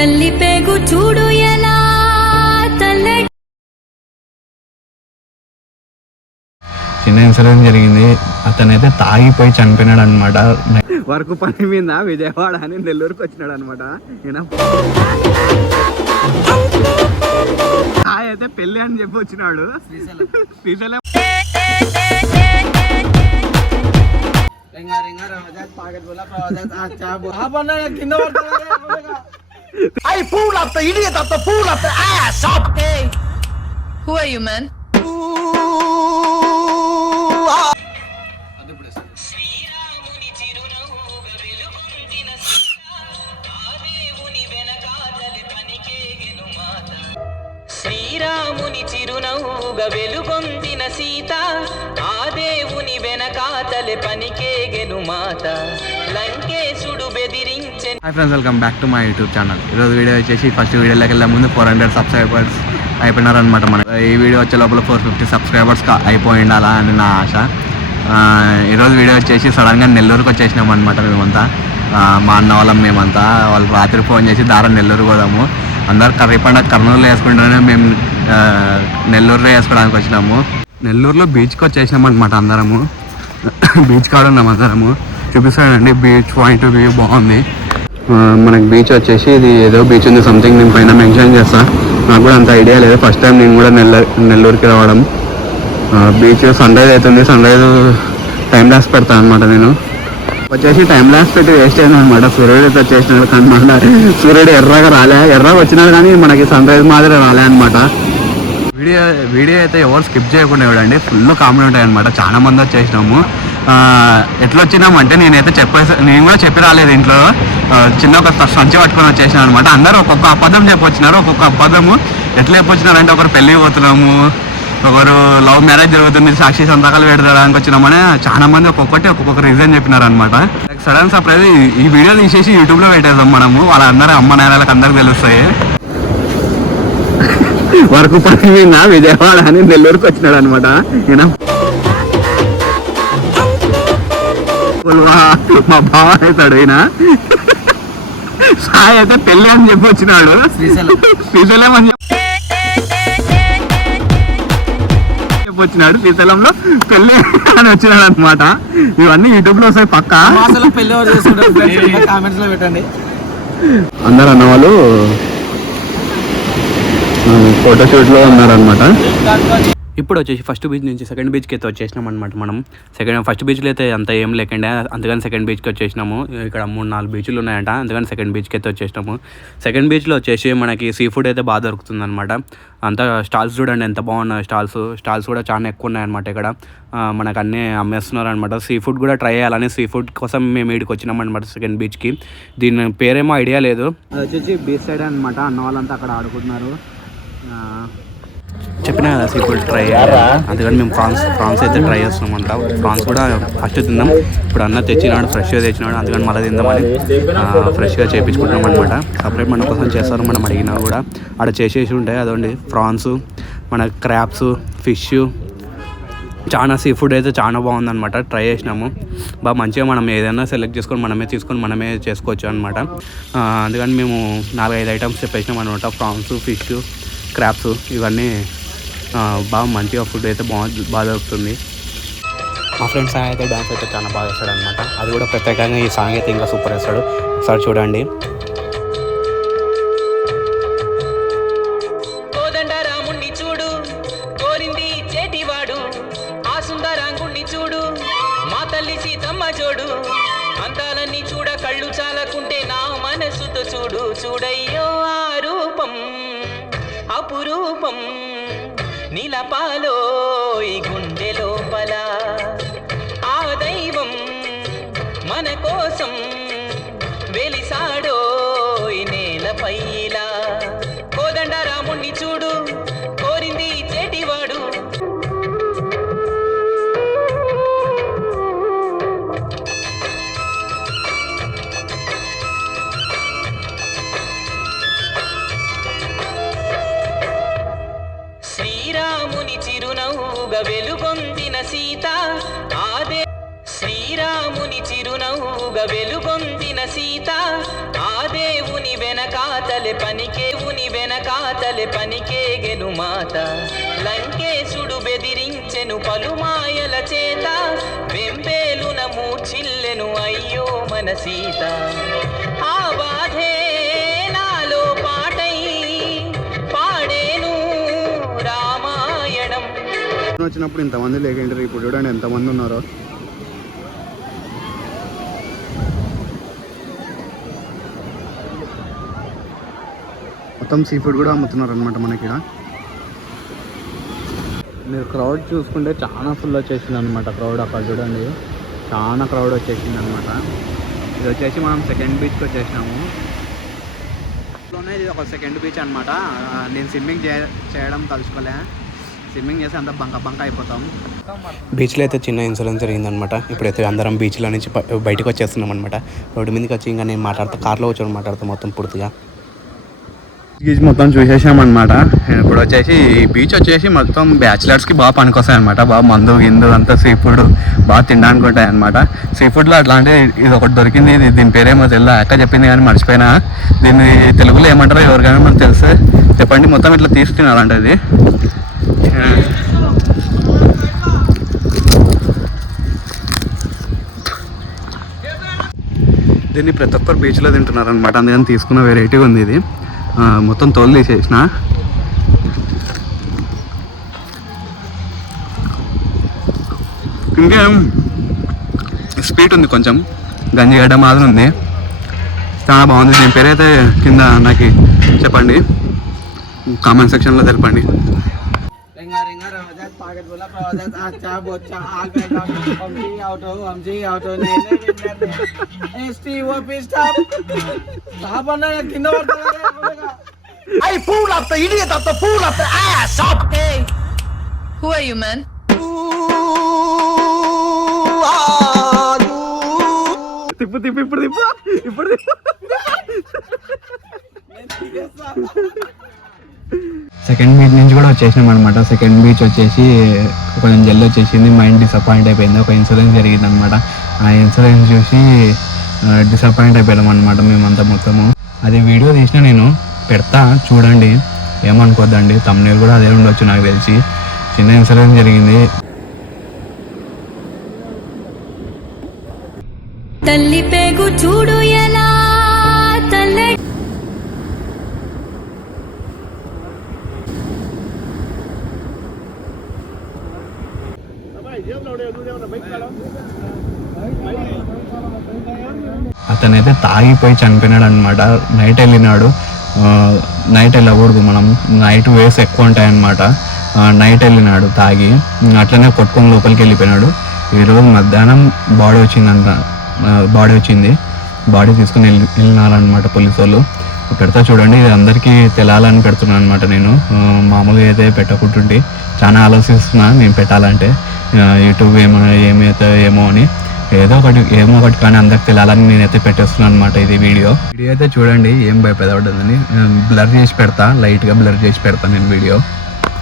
తల్లి పేగు చూడు ఎలా తల్లడి. చిన్న ఇన్సిడెంట్ జరిగింది. అతనైతే తాగిపోయి చనిపోయినాడు అనమాట. వర్క్ పని మీద విజయవాడ అని నెల్లూరుకి వచ్చినాడు అనమాట. అయితే పెళ్లి అని చెప్పి వచ్చినాడు. Srisailam Who are you, man? శ్రీరాముని చిరునవ్వుగా వెలుగొందిన సీత ఆ దేవుని వెనకాతలే పనికేగెను మాత లంకేశుడు బెదిరించె. Hi friends, welcome back to my YouTube channel. ఈరోజు వీడియో వచ్చేసి ఫస్ట్ వీడియోలోకి వెళ్ళే ముందు 400 సబ్స్క్రైబర్స్ అయిపోయినారనమాట. మన ఈ వీడియో వచ్చే లోపల 450 సబ్స్క్రైబర్స్ అయిపోయి ఉండాలా అని నా ఆశ. ఈరోజు వీడియో వచ్చేసి సడన్గా నెల్లూరుకి వచ్చేసినాం అనమాట. మేమంతా మా అన్న వాళ్ళం మేమంతా. వాళ్ళు రాత్రి ఫోన్ చేసి దారం నెల్లూరు పోదాము, అందరు కర్రీ పండుగ కర్నూలులో వేసుకుంటేనే మేము నెల్లూరులో వేసుకోవడానికి వచ్చినాము. నెల్లూరులో బీచ్కి వచ్చేసినాం అనమాట. అందరము బీచ్ కాడ ఉన్నాం అందరము. చూపిస్తానండి, బీచ్ పాయింట్ వ్యూ బాగుంది. మనకి బీచ్ వచ్చేసి ఇది ఏదో బీచ్ ఉంది సంథింగ్, నేను పైన మెన్షన్ చేస్తా. నాకు కూడా అంత ఐడియా లేదు, ఫస్ట్ టైం నేను కూడా నెల్లూరుకి రావడం. బీచ్ సన్ రైజ్ అవుతుంది, సన్ రైజ్ టైం ల్యాప్స్ పెడతాను అనమాట. నేను వచ్చేసి టైం ల్యాప్స్ పెట్టి వేస్ట్ అయింది అనమాట. సూర్యుడు అయితే వచ్చేసినాడు అనమాట. సూర్యుడు ఎర్రగా వచ్చినాడు కానీ మనకి సన్ రైజ్ మాదిరి రాలే అనమాట. వీడియో అయితే ఎవరు స్కిప్ చేయకుండా ఇవ్వడండి, ఫుల్ కామెడీ ఉంటాయి అనమాట. చాలా మంది వచ్చేసినాము. ఎట్లా వచ్చినామంటే నేను కూడా చెప్పి రాలేదు ఇంట్లో. చిన్న ఒక సంచి పట్టుకొని వచ్చేసినాం అనమాట. అందరూ ఒక్కొక్క అబద్ధం చెప్పొచ్చినారు. ఒక్కొక్క అబద్ధము ఎట్లా చెప్పొచ్చినారంటే, ఒకరు పెళ్ళి పోతున్నాము, ఒకరు లవ్ మ్యారేజ్ జరుగుతుంది, సాక్షి సంతకాలు పెడతాడానికి వచ్చినామని చాలా మంది ఒక్కొక్క రీజన్ చెప్పినారు అనమాట. సడన్ సర్ప్రైజ్ ఈ వీడియో తీసేసి యూట్యూబ్లో పెట్టేద్దాం మనము. వాళ్ళందరూ అమ్మ నాయనలకు అందరికి తెలుస్తాయి. వర్క్ పని మీద విజయవాడ అని నెల్లూరుకి వచ్చినాడు అనమాట. మా బావ అవుతాడు ఈయన. సాయి అయితే పెళ్ళి అని చెప్పి వచ్చినాడు. శ్రీశైలం అని వచ్చినాడు. శ్రీశైలంలో పెళ్లి అని వచ్చినాడు అనమాట. ఇవన్నీ యూట్యూబ్ లో వస్తాయి పక్క. పెట్టండి. అందరు అన్నవాళ్ళు ఫోటోషూట్ లో ఉన్నారనమాట. ఇప్పుడు వచ్చేసి ఫస్ట్ బీచ్ నుంచి సెకండ్ బీచ్కి అయితే వచ్చేసినాం అనమాట. మనం ఫస్ట్ బీచ్లో అయితే అంత ఏం లేకుండా, అందుకని సెకండ్ బీచ్కి వచ్చేసినాము. ఇక్కడ 3-4 బీచ్లు ఉన్నాయంట, అందుకని సెకండ్ బీచ్కి అయితే వచ్చేసినాము. సెకండ్ బీచ్లో వచ్చేసి మనకి సీ ఫుడ్ అయితే బాగా దొరుకుతుంది అనమాట. అంతా స్టాల్స్ చూడండి ఎంత బాగున్నాయి. స్టాల్స్ కూడా చాలా ఎక్కువ ఉన్నాయన్నమాట. ఇక్కడ మనకు అన్నీ అమ్మేస్తున్నారు అనమాట. సీ ఫుడ్ కూడా ట్రై చేయాలని సీ ఫుడ్ కోసం మేము ఇక్కడికి వచ్చినాం అనమాట సెకండ్ బీచ్కి. దీని పేరేమో ఐడియా లేదు. అది వచ్చేసి బీచ్ సైడ్ అనమాట. అన్న వాళ్ళంతా అక్కడ ఆడుకుంటున్నారు. చెప్పినా కదా సీ ఫుడ్ ట్రై చేయాలి, అందుకని మేము ప్రాన్స్ అయితే ట్రై చేస్తున్నామంట. ప్రాన్స్ కూడా ఫస్ట్ తిందాం. ఇప్పుడు అన్న తెచ్చినాడు, ఫ్రెష్గా తెచ్చినాడు, అందుకని మళ్ళీ తిందామని ఫ్రెష్గా చేయించుకుంటున్నాం అనమాట. సపరేట్ మన కోసం చేస్తారు, మనం అడిగినా కూడా అక్కడ చేసేసి ఉంటాయి. అదండి ప్రాన్స్, మన క్రాబ్స్, ఫిష్, చాలా సీ ఫుడ్ అయితే చాలా బాగుందన్నమాట. ట్రై చేసినాము బాగా మంచిగా. మనం ఏదైనా సెలెక్ట్ చేసుకొని మనమే చేసుకోవచ్చు అనమాట. అందుకని మేము 4-5 ఐటమ్స్ చెప్పేసినాం అనమాట. ప్రాన్స్, ఫిష్, క్రాబ్స్ ఇవన్నీ బాగా మంచిగా ఫుడ్ అయితే బాగా దొరుకుతుంది. మా ఫ్రెండ్స్ అయితే డ్యాన్స్ అయితే చాలా బాగా వేస్తాడు అనమాట. అది కూడా ప్రత్యేకంగా ఈ సాంగ్ అయితే ఇంకా సూపర్ వేస్తాడు. ఒకసారి చూడండి. కోదండరాముణ్ణి చూడు, కోరింది చేటివాడు, ఆ సుందరాంగుణ్ణి చూడు, మా తల్లి సీతమ్మ చూడు, అందాలన్నీ చూడ కళ్ళు చాలకుంటే నా మనసుతో చూడు. చూడయ్యో ఆ రూపం అపురూపం, నిలపాలో ఈ గుండె లోపల, ఆ దైవం మన కోసం వెలిసాడో ఈ నేలపై ఇలా. కోదండరాముణ్ణి చూడు, కోరింది చేటివాడు. శ్రీరాముని చిరునవ్వుగా వెలుగొందిన సీత ఆదే. శ్రీరాముని చిరునవ్వుగా వెలుగొందిన సీత ఆ దేవుని వెనకాతల వెనకాతలే పనికే ఉని వెనకాతలే పనికే గెను మాత లంకేశుడు బెదిరించెను పలుమాయల చేత వెంబేలున మూర్చిల్లెను అయ్యో మన సీత ఆ బాధే నాలో పాటై పాడేను రామాయణం. వచ్చినప్పుడు ఇంతమంది లేకుంటారు, ఇప్పుడు చూడండి ఎంతమంది ఉన్నారో. మొత్తం సీ ఫుడ్ కూడా అమ్ముతున్నారు అనమాట మనకి ఇక్కడ. మీరు క్రౌడ్ చూసుకుంటే చాలా ఫుల్ వచ్చేసింది అనమాట. క్రౌడ్ అక్కడ చూడండి, చాలా క్రౌడ్ వచ్చేసింది అనమాట. ఇది వచ్చేసి మనం సెకండ్ బీచ్కి వచ్చేసినాము. ఇది ఒక సెకండ్ బీచ్ అనమాట. నేను స్విమ్మింగ్ చేయడం తలుచుకోలే, స్విమ్మింగ్ చేసి అంత బంక అయిపోతాం. బీచ్లో అయితే చిన్న ఇన్సిడెంట్ జరిగిందనమాట. ఇప్పుడైతే అందరం బీచ్లో నుంచి బయటకు వచ్చేస్తున్నాం అనమాట. రోడ్డు మీదకి వచ్చి ఇంకా నేను కార్లో వచ్చి మాట్లాడతాం మొత్తం పూర్తిగా. బీచ్ మొత్తం చూసేసామన్నమాట. ఇప్పుడు వచ్చేసి ఈ బీచ్ వచ్చేసి మొత్తం బ్యాచిలర్స్కి బాగా పనికొస్తాయి అనమాట. బాగా మందు గిందు అంతా సీ ఫుడ్ బాగా తినడానికి ఉంటాయి అనమాట. సీ ఫుడ్లో అట్లాంటి ఇది ఒకటి దొరికింది. దీని పేరేమో తెల్ల అక్క చెప్పింది కానీ మర్చిపోయినా. దీన్ని తెలుగులో ఏమంటారో ఎవరికైనా మనకు తెలిస్తే చెప్పండి. మొత్తం ఇట్లా తీసుకున్నారంట ఇది. దీన్ని ప్రతి ఒక్కరు బీచ్లో తింటున్నారు అనమాట. అందుకని తీసుకున్న వెరైటీ ఉంది ఇది. మొత్తం తోలు తీసేసిన. ఇంకేం స్వీట్ ఉంది, కొంచెం గంజిగడ్డ మాదిరి ఉంది. చాలా బాగుంది. దీని పేరైతే కింద నాకు చెప్పండి, కామెంట్ సెక్షన్లో తెలపండి. Hey, who are you, man? తిప్పు ఇప్పుడు సెకండ్ బీచ్ నుంచి కూడా వచ్చేసినాం అనమాట. సెకండ్ బీచ్ వచ్చేసి కొంచెం జల్లి వచ్చేసింది. మైండ్ డిసప్పాయింట్ అయిపోయింది. ఒక ఇన్సూరెన్స్ జరిగింది అనమాట. ఆ ఇన్సూరెన్స్ చూసి డిసప్పాయింట్ అయిపోయాం అనమాట మేమంతా మొత్తము. అది వీడియో తీసిన, నేను పెడతా చూడండి, ఏమనుకోద్దండి. తమ్ముళ్ళు కూడా అదే ఉండొచ్చు నాకు తెలిసి. చిన్న ఇన్సూరెన్స్ జరిగింది. తల్లి పేగు చూడు ఎలా తల్లి అతనైతే తాగిపోయి చనిపోయినాడు అనమాట. నైట్ వెళ్ళినాడు. నైట్ వెళ్ళకూడదు, మనం నైట్ వేస్ ఎక్కువ ఉంటాయన్నమాట. నైట్ వెళ్ళినాడు తాగి, అట్లనే కొట్టుకొని లోపలికి వెళ్ళిపోయినాడు. ఈరోజు మధ్యాహ్నం బాడీ వచ్చింది. బాడీ తీసుకుని వెళ్ళినారనమాట పోలీసు వాళ్ళు. పెడతా చూడండి. ఇది అందరికీ తెలాలని పెడుతున్నాను అనమాట. నేను మామూలుగా అయితే పెట్టకుంటుంటే చాలా ఆలోచిస్తున్నా నేను పెట్టాలంటే. యూట్యూబ్ ఏమో అని ఏమో ఒకటి కానీ అందరికి తెలాలని నేనైతే పెట్టేస్తున్నాను అనమాట. ఇది వీడియో అయితే చూడండి. ఏం భయపడవద్దని బ్లర్ చేసి పెడతా, లైట్గా బ్లర్ చేసి పెడతా నేను వీడియో.